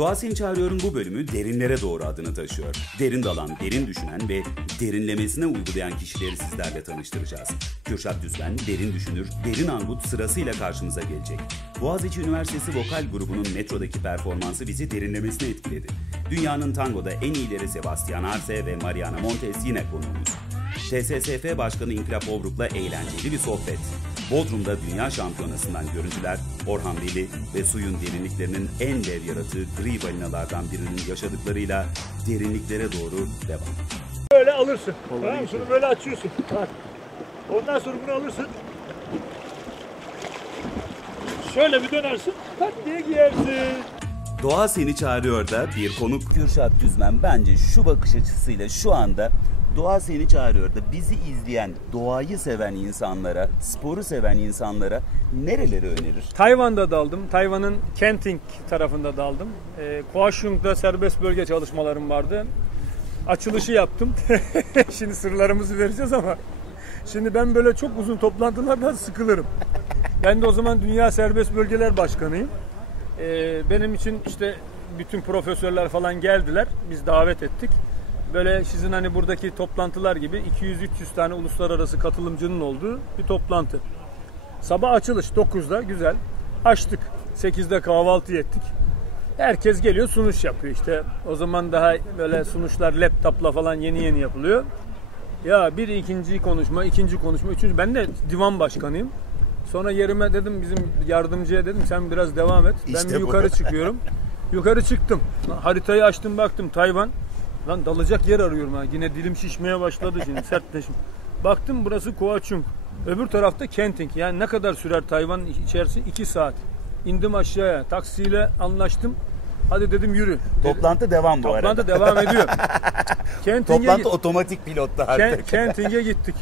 Doğa Seni Çağırıyor'un bu bölümü derinlere doğru adını taşıyor. Derin dalan, derin düşünen ve derinlemesine uygulayan kişileri sizlerle tanıştıracağız. Kürşat Düzben, derin düşünür, derin angut sırasıyla karşımıza gelecek. Boğaziçi Üniversitesi Vokal grubunun metrodaki performansı bizi derinlemesine etkiledi. Dünyanın tangoda en iyileri Sebastian Arce ve Mariana Montes yine konuğumuz. TSSF Başkanı İnkılap Obruk'la eğlenceli bir sohbet. Bodrum'da Dünya Şampiyonası'ndan görüntüler, Orhan Veli ve suyun derinliklerinin en dev yaratığı gri balinalardan birinin yaşadıklarıyla derinliklere doğru devam. Böyle alırsın. Tamam mı? Şunu böyle açıyorsun. Bak. Ondan sonra bunu alırsın. Şöyle bir dönersin. Tak diye giyersin. Doğa Seni Çağırıyor da bir konuk Kürşat Düzmen bence şu bakış açısıyla şu anda Doğa Seni Çağırıyor da bizi izleyen, doğayı seven insanlara, sporu seven insanlara nereleri önerir? Tayvan'da daldım. Tayvan'ın Kenting tarafında daldım. E, Kaohsiung'da serbest bölge çalışmalarım vardı. Açılışı yaptım. şimdi sırlarımızı vereceğiz ama şimdi ben böyle çok uzun toplantılardan sıkılırım. Ben de o zaman Dünya Serbest Bölgeler Başkanıyım. E, benim için işte bütün profesörler falan geldiler. Biz davet ettik. Böyle sizin hani buradaki toplantılar gibi 200-300 tane uluslararası katılımcının olduğu bir toplantı. Sabah açılış 9'da güzel. Açtık. 8'de kahvaltı ettik. Herkes geliyor sunuş yapıyor işte. O zaman daha böyle sunuşlar laptopla falan yeni yeni yapılıyor. Ya bir ikinci konuşma, ikinci konuşma, üçüncü. Ben de divan başkanıyım. Sonra yerime dedim bizim yardımcıya dedim sen biraz devam et. Ben İşte bir bu. yukarı çıkıyorum. yukarı çıktım. Haritayı açtım baktım Tayvan. Lan dalacak yer arıyorum ha. Yine dilim şişmeye başladı şimdi sertleşim. Baktım burası Koachung. Öbür tarafta Kenting. Yani ne kadar sürer Tayvan içerisi? 2 saat. İndim aşağıya. Taksiyle anlaştım. Hadi dedim yürü. Toplantı devam bu arada. Toplantı devam ediyor. Kenting'e Toplantı git- otomatik pilotta artık. Kenting'e gittik.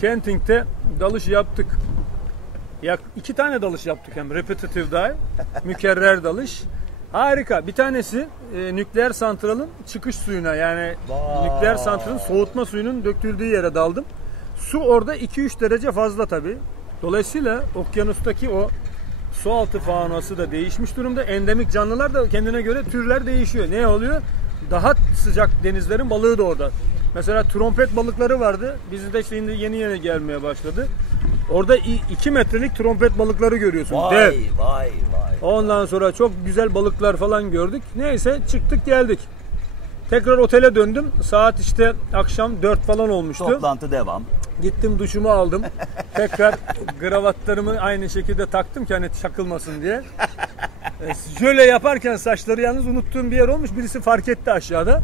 Kenting'de dalış yaptık. Ya iki tane dalış yaptık hem repetitive dive, mükerrer dalış. Harika. Bir tanesi e, nükleer santralın çıkış suyuna yani Vay. nükleer santralın soğutma suyunun döküldüğü yere daldım. Su orada 2-3 derece fazla tabii. Dolayısıyla okyanustaki o su altı faunosu da değişmiş durumda. Endemik canlılar da kendine göre türler değişiyor. Ne oluyor? Daha sıcak denizlerin balığı da orada. Mesela trompet balıkları vardı. Bizde şimdi yeni yeni gelmeye başladı. Orada 2 metrelik trompet balıkları görüyorsun. Vay Dev. vay vay. Ondan sonra çok güzel balıklar falan gördük. Neyse çıktık geldik. Tekrar otele döndüm. Saat işte akşam 4 falan olmuştu. Toplantı devam. Gittim duşumu aldım. Tekrar kravatlarımı aynı şekilde taktım ki hani çakılmasın diye. E, Şöyle yaparken saçları yalnız unuttuğum bir yer olmuş. Birisi fark etti aşağıda.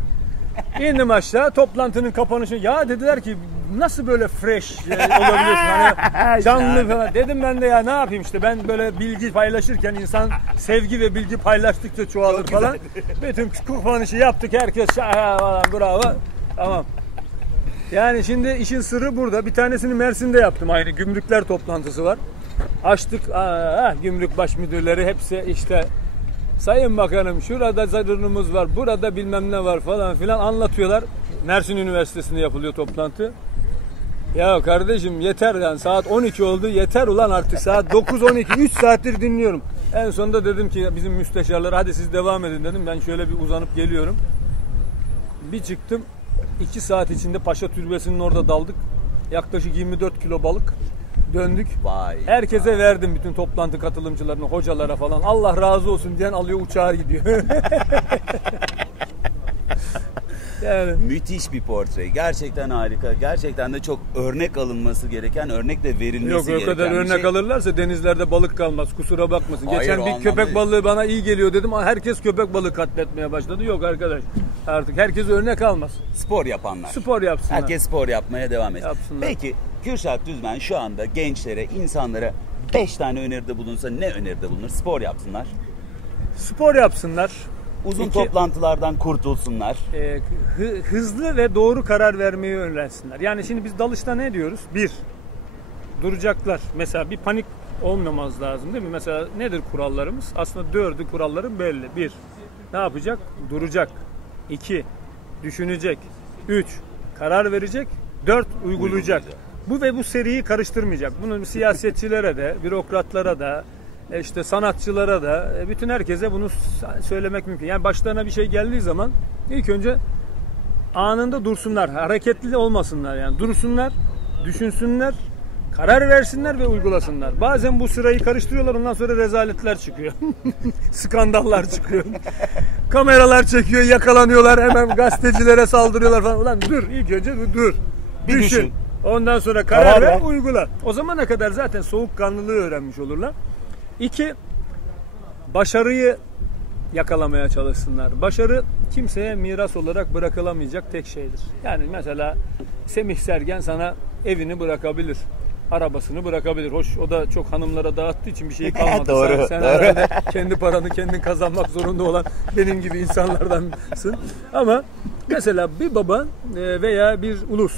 İndim aşağı toplantının kapanışı. Ya dediler ki nasıl böyle fresh e, olabiliyorsun hani canlı falan. Dedim ben de ya ne yapayım işte ben böyle bilgi paylaşırken insan sevgi ve bilgi paylaştıkça çoğalır falan. Bütün kapanışı yaptık herkes şaha falan bravo. Tamam. Yani şimdi işin sırrı burada. Bir tanesini Mersin'de yaptım. Aynı gümrükler toplantısı var. Açtık. Aa, gümrük baş müdürleri hepsi işte Sayın Bakanım şurada zarurumuz var, burada bilmem ne var falan filan anlatıyorlar. Mersin Üniversitesi'nde yapılıyor toplantı. Ya kardeşim yeter yani saat 12 oldu yeter ulan artık saat 9-12 3 saattir dinliyorum. En sonunda dedim ki bizim müsteşarlara hadi siz devam edin dedim ben şöyle bir uzanıp geliyorum. Bir çıktım 2 saat içinde Paşa Türbesi'nin orada daldık. Yaklaşık 24 kilo balık döndük. Vay. Herkese verdim bütün toplantı katılımcılarına, hocalara falan. Allah razı olsun diyen alıyor uçağa gidiyor. yani Müthiş bir portre. Gerçekten harika. Gerçekten de çok örnek alınması gereken, örnek de verilmesi yok o gereken kadar örnek şey. alırlarsa denizlerde balık kalmaz. Kusura bakmasın. Hayır, Geçen bir köpek değil. balığı bana iyi geliyor dedim. Herkes köpek balığı katletmeye başladı. Yok arkadaş. Artık herkes örnek almaz. Spor yapanlar. Spor yapsınlar. Herkes spor yapmaya devam etsin. Yapsınlar. Peki Kürşat Düzmen şu anda gençlere, insanlara 5 tane öneride bulunsa ne öneride bulunur? Spor yapsınlar. Spor yapsınlar. Uzun İki- toplantılardan kurtulsunlar. e, hı- hızlı ve doğru karar vermeyi öğrensinler. Yani şimdi biz dalışta ne diyoruz? Bir, duracaklar. Mesela bir panik olmamaz lazım değil mi? Mesela nedir kurallarımız? Aslında dördü kuralların belli. Bir, ne yapacak? Duracak. İki, düşünecek. Üç, karar verecek. Dört, uygulayacak. Uygulayacak. Bu ve bu seriyi karıştırmayacak. Bunu siyasetçilere de, bürokratlara da, işte sanatçılara da e, bütün herkese bunu söylemek mümkün. Yani başlarına bir şey geldiği zaman ilk önce anında dursunlar. Hareketli olmasınlar yani. Dursunlar, düşünsünler, karar versinler ve uygulasınlar. Bazen bu sırayı karıştırıyorlar ondan sonra rezaletler çıkıyor. Skandallar çıkıyor. Kameralar çekiyor, yakalanıyorlar. Hemen gazetecilere saldırıyorlar falan. Ulan dur ilk önce dur. dur. Bir Düşün. düşün. Ondan sonra karar, Karar ver, ver. uygula. O zamana kadar zaten soğukkanlılığı öğrenmiş olurlar. İki, başarıyı yakalamaya çalışsınlar. Başarı kimseye miras olarak bırakılamayacak tek şeydir. Yani mesela Semih Sergen sana evini bırakabilir. Arabasını bırakabilir. Hoş o da çok hanımlara dağıttığı için bir şey kalmadı. Doğru, Sen, sen doğru. herhalde kendi paranı kendin kazanmak zorunda olan benim gibi insanlardansın. Ama mesela bir baba e, veya bir ulus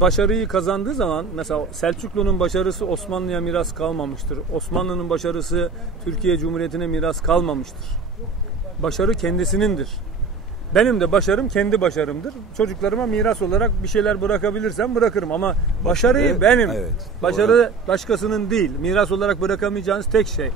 başarıyı kazandığı zaman mesela Selçuklu'nun başarısı Osmanlı'ya miras kalmamıştır. Osmanlı'nın başarısı Türkiye Cumhuriyeti'ne miras kalmamıştır. Başarı kendisinindir. Benim de başarım kendi başarımdır. Çocuklarıma miras olarak bir şeyler bırakabilirsem bırakırım ama başarıyı Başarı, benim. evet, Başarı başkasının değil. Miras olarak bırakamayacağınız tek şey.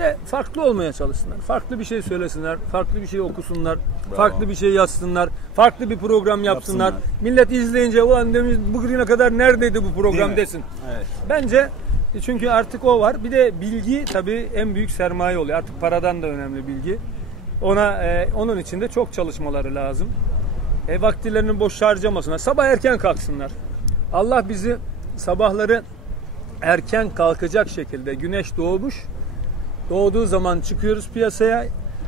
Ve farklı olmaya çalışsınlar. Farklı bir şey söylesinler, farklı bir şey okusunlar, farklı bir şey yazsınlar, farklı bir program yapsınlar. Yapsınlar. Millet izleyince ulan demiş bugüne kadar neredeydi bu program desin. Evet. Bence e, çünkü artık o var. Bir de bilgi tabii en büyük sermaye oluyor. Artık paradan da önemli bilgi. Ona e, onun için de çok çalışmaları lazım. E, vaktilerini boş harcamasınlar. Sabah erken kalksınlar. Allah bizi sabahları erken kalkacak şekilde güneş doğmuş. Doğduğu zaman çıkıyoruz piyasaya.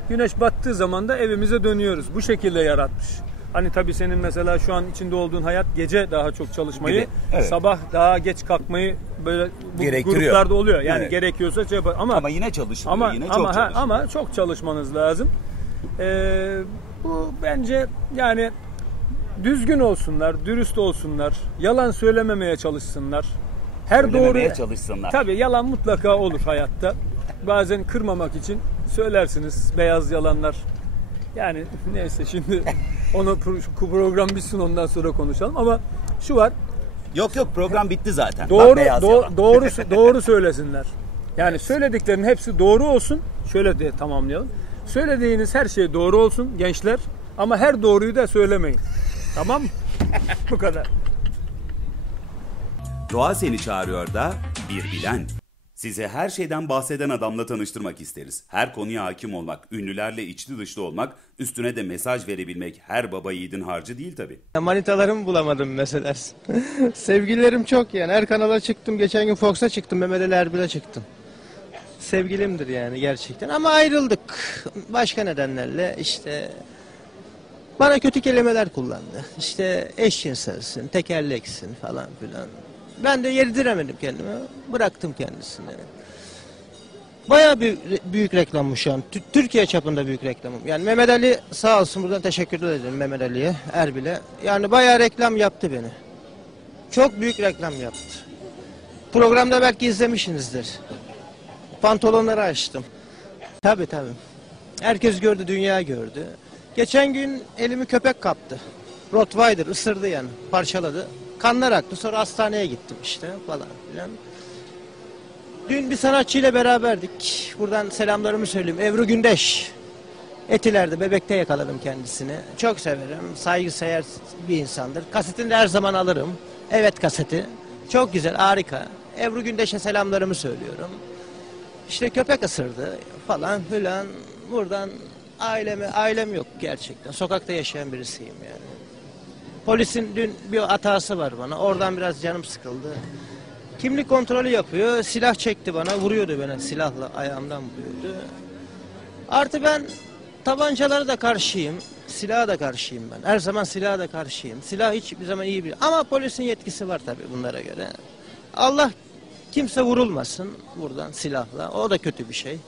Güneş battığı zaman da evimize dönüyoruz. Bu şekilde yaratmış. Hani tabii senin mesela şu an içinde olduğun hayat gece daha çok çalışmayı, Gibi, evet. sabah daha geç kalkmayı böyle bu gruplarda oluyor. Yani Evet. gerekiyorsa şey yapar. Ama Ama yine çalışılıyor. ama yine çok ama ha, çalışılıyor. ama çok çalışmanız lazım. Ee, bu bence yani düzgün olsunlar, dürüst olsunlar, yalan söylememeye çalışsınlar. Her doğru çalışsınlar. Tabii yalan mutlaka olur hayatta. Bazen kırmamak için söylersiniz beyaz yalanlar. Yani neyse şimdi onu pro- program bitsin ondan sonra konuşalım ama şu var. Yok yok program bitti zaten. Bak, Doğru beyaz doğru yalan. doğru doğru söylesinler. Yani söylediklerinin hepsi doğru olsun. Şöyle de tamamlayalım. Söylediğiniz her şey doğru olsun gençler ama her doğruyu da söylemeyin. Tamam mı? Bu kadar. Doğa seni çağırıyor da bir bilen. Size her şeyden bahseden adamla tanıştırmak isteriz. Her konuya hakim olmak, ünlülerle içli dışlı olmak, üstüne de mesaj verebilmek her baba yiğidin harcı değil tabi. Manitalarımı bulamadım mesela. Sevgililerim çok yani. Her kanala çıktım. Geçen gün Fox'a çıktım. Mehmet Ali Erbil'e çıktım. Sevgilimdir yani gerçekten. Ama ayrıldık. Başka nedenlerle işte bana kötü kelimeler kullandı. İşte eşcinselsin, tekerleksin falan filan. Ben de yediremedim kendime. Bıraktım kendisini. Bayağı bir büyük reklammış şu an. Tü- Türkiye çapında büyük reklamım. Yani Mehmet Ali sağ olsun buradan teşekkür ederim Mehmet Ali'ye, Erbil'e. Yani bayağı reklam yaptı beni. Çok büyük reklam yaptı. Programda belki izlemişsinizdir. Pantolonları açtım. Tabii tabii. Herkes gördü, dünya gördü. Geçen gün elimi köpek kaptı. Rottweiler ısırdı yani, parçaladı. Kanlar aktı. Sonra hastaneye gittim işte falan filan. Dün bir sanatçıyla beraberdik. Buradan selamlarımı söyleyeyim. Ebru Gündeş. Etiler'de, Bebek'te yakaladım kendisini. Çok severim. Saygısever bir insandır. Kasetini de her zaman alırım. Evet kaseti. Çok güzel, harika. Ebru Gündeş'e selamlarımı söylüyorum. İşte köpek ısırdı falan filan. Buradan aileme, ailem yok gerçekten. Sokakta yaşayan birisiyim yani. Polisin dün bir hatası var bana. Oradan biraz canım sıkıldı. Kimlik kontrolü yapıyor. Silah çekti bana. Vuruyordu beni silahla. Ayağımdan vuruyordu. Artı ben tabancalara da karşıyım. Silaha da karşıyım ben. Her zaman silaha da karşıyım. Silah hiçbir zaman iyi bir... Ama polisin yetkisi var tabii bunlara göre. Allah kimse vurulmasın buradan silahla. O da kötü bir şey.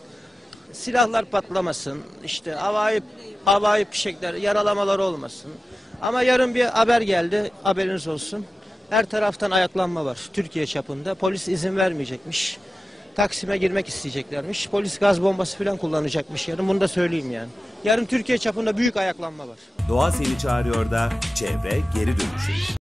Silahlar patlamasın. İşte havai, havai fişekler, yaralamalar olmasın. Ama yarın bir haber geldi. Haberiniz olsun. Her taraftan ayaklanma var. Türkiye çapında. Polis izin vermeyecekmiş. Taksim'e girmek isteyeceklermiş. Polis gaz bombası falan kullanacakmış yarın. Bunu da söyleyeyim yani. Yarın Türkiye çapında büyük ayaklanma var. Doğa seni çağırıyor da çevre geri dönüşüm.